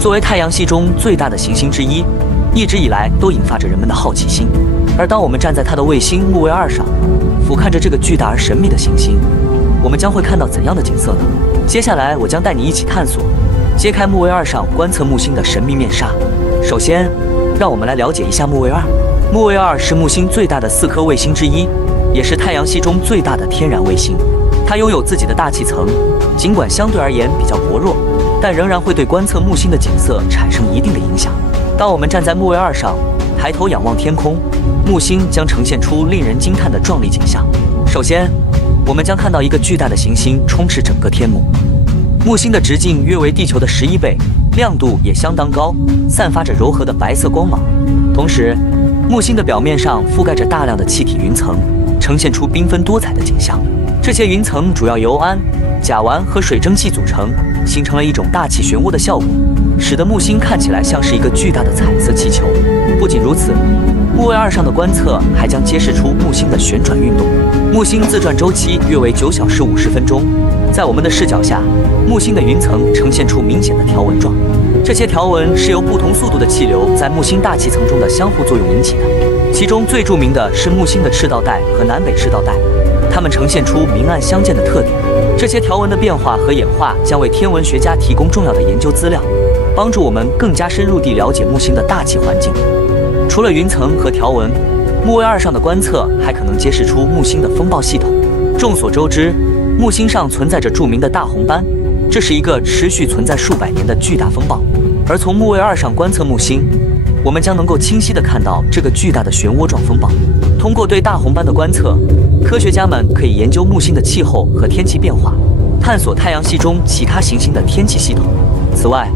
作为太阳系中最大的行星之一，一直以来都引发着人们的好奇心。而当我们站在它的卫星木卫2上，俯瞰着这个巨大而神秘的行星，我们将会看到怎样的景色呢？接下来，我将带你一起探索，揭开木卫2上观测木星的神秘面纱。首先，让我们来了解一下木卫2。木卫2是木星最大的4颗卫星之一，也是太阳系中最大的天然卫星。它拥有自己的大气层，尽管相对而言比较薄弱，但仍然会对观测木星的景色产生一定的影响。当我们站在木卫2上，抬头仰望天空，木星将呈现出令人惊叹的壮丽景象。首先，我们将看到一个巨大的行星充斥整个天幕。木星的直径约为地球的11倍，亮度也相当高，散发着柔和的白色光芒。同时，木星的表面上覆盖着大量的气体云层，呈现出缤纷多彩的景象。这些云层主要由氨、甲烷和水蒸气组成，形成了一种大气漩涡的效果，使得木星看起来像是一个巨大的彩色气球。不仅如此，木卫2上的观测还将揭示出木星的旋转运动。木星自转周期约为9小时50分钟，在我们的视角下，木星的云层呈现出明显的条纹状。这些条纹是由不同速度的气流在木星大气层中的相互作用引起的。其中最著名的是木星的赤道带和南北赤道带，它们呈现出明暗相间的特点。这些条纹的变化和演化将为天文学家提供重要的研究资料，帮助我们更加深入地了解木星的大气环境。除了云层和条纹，木卫2上的观测还可能揭示出木星的风暴系统。众所周知，木星上存在着著名的大红斑，这是一个持续存在数百年的巨大风暴。而从木卫2上观测木星，我们将能够清晰地看到这个巨大的漩涡状风暴。通过对大红斑的观测，科学家们可以研究木星的气候和天气变化，探索太阳系中其他行星的天气系统。此外，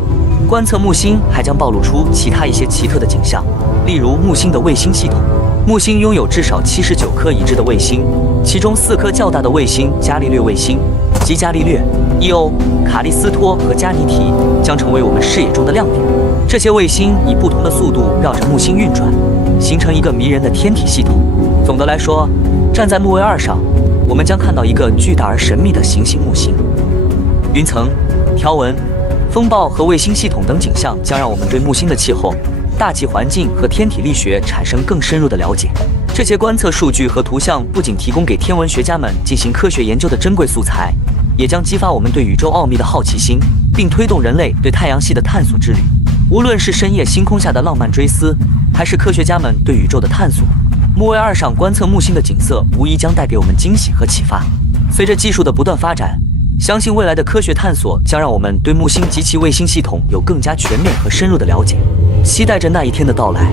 观测木星还将暴露出其他一些奇特的景象，例如木星的卫星系统。木星拥有至少79颗已知的卫星，其中4颗较大的卫星伽利略卫星及伽利略、伊欧、卡利斯托和加尼提将成为我们视野中的亮点。这些卫星以不同的速度绕着木星运转，形成一个迷人的天体系统。总的来说，站在木卫2上，我们将看到一个巨大而神秘的行星木星。云层、条纹、风暴和卫星系统等景象将让我们对木星的气候、大气环境和天体力学产生更深入的了解。这些观测数据和图像不仅提供给天文学家们进行科学研究的珍贵素材，也将激发我们对宇宙奥秘的好奇心，并推动人类对太阳系的探索之旅。无论是深夜星空下的浪漫追思，还是科学家们对宇宙的探索，木卫2上观测木星的景色无疑将带给我们惊喜和启发。随着技术的不断发展，相信未来的科学探索将让我们对木星及其卫星系统有更加全面和深入的了解。期待着那一天的到来。